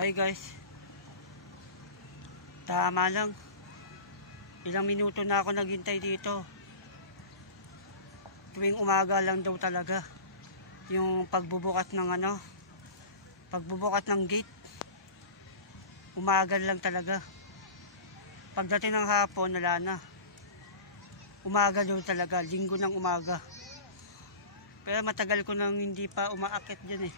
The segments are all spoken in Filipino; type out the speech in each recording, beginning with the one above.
Hi guys, tama lang, ilang minuto na ako naghintay dito. Tuwing umaga lang daw talaga yung pagbubukas ng gate. Umaga lang talaga. Pagdating ng hapon wala na. Umaga daw talaga, linggo ng umaga. Pero matagal ko nang hindi pa umaakit dyan eh.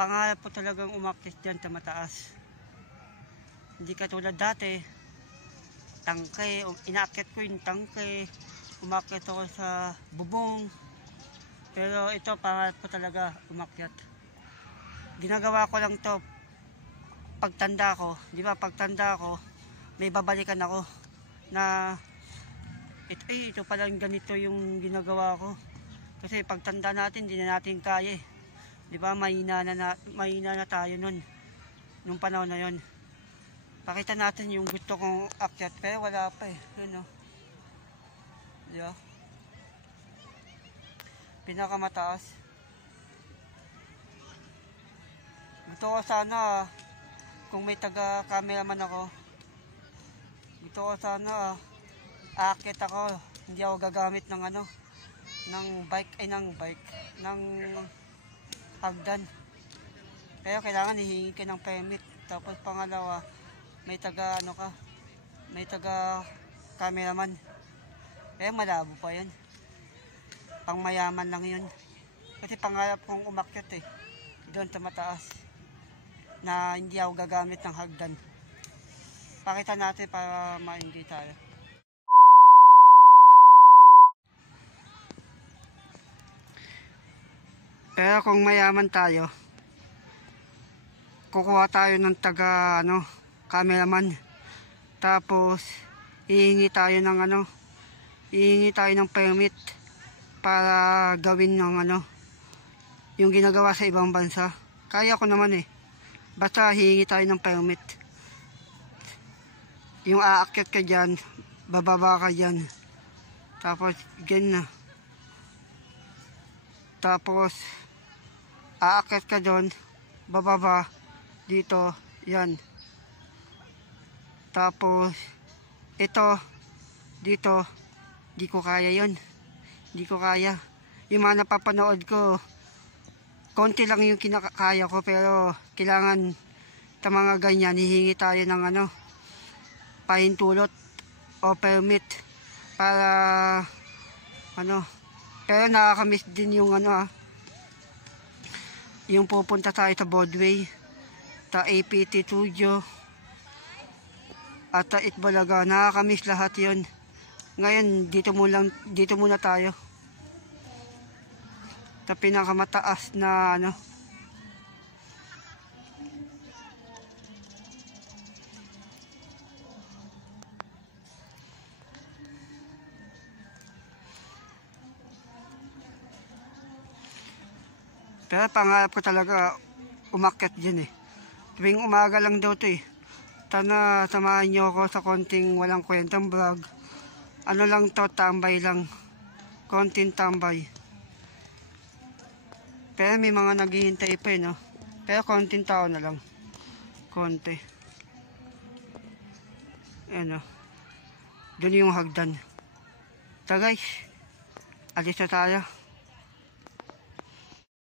Pangarap po talagang umakyat dyan sa mataas. Hindi katulad dati, tangke, inaakyat ko yung tangke, umakyat ako sa bubong. Pero ito, pangarap ko talaga umakyat. Ginagawa ko lang to pagtanda ko, di ba? Pagtanda ko, may babalikan ako na ito pala ganito yung ginagawa ko. Kasi pagtanda natin, hindi na natin kaya eh. Di ba, mahina na tayo nung panahon na yon. Pakita natin yung gusto kong akyat, pero wala pa eh. Yun o. Di ba? Pinakamataas. Gusto ko sana, kung may taga-cameraman ako, gusto ko sana, aakyat ako. Hindi ako gagamit ng ng hagdan. Kaya kailangan hihingi ka ng permit. Tapos pangalawa, may taga cameraman. Kaya malabo pa yan. Pang mayaman lang yun. Kasi pangarap kong umakyat eh. Doon sa mataas. Na hindi ako gagamit ng hagdan. Pakita natin para ma-enjoy tayo. Pero kung mayaman tayo, kukuha tayo ng cameraman. Tapos hihingi tayo ng permit para gawin yung ginagawa sa ibang bansa. Kaya ko naman eh. Basta hihingi tayo ng permit. Yung aakyat ka dyan, bababa ka dyan. Tapos ganyan na. Tapos aakyat ka doon, bababa dito, yan. Tapos ito dito, di ko kaya yon. Di ko kaya. Yung mga napapanood ko, konti lang yung kinakaya ko, pero kailangan sa mga ganyan hihingi tayo ng pahintulot o permit para pero nakakamiss din yung yung pupunta tayo sa Broadway, sa APT Studio at sa Itbulaga. Nakakamiss lahat yon. Ngayon dito muna tayo sa pinakamataas na pero pangarap ko talaga umakyat dyan eh. Tuwing umaga lang daw to eh. Sana samahan nyo ako sa konting walang kwentang vlog. Ano lang to, tambay lang. Konting tambay. Pero may mga naghihintay pa eh, no? Pero konting tao na lang. Konti. Ayan o. Doon yung hagdan. So guys, alis na tayo.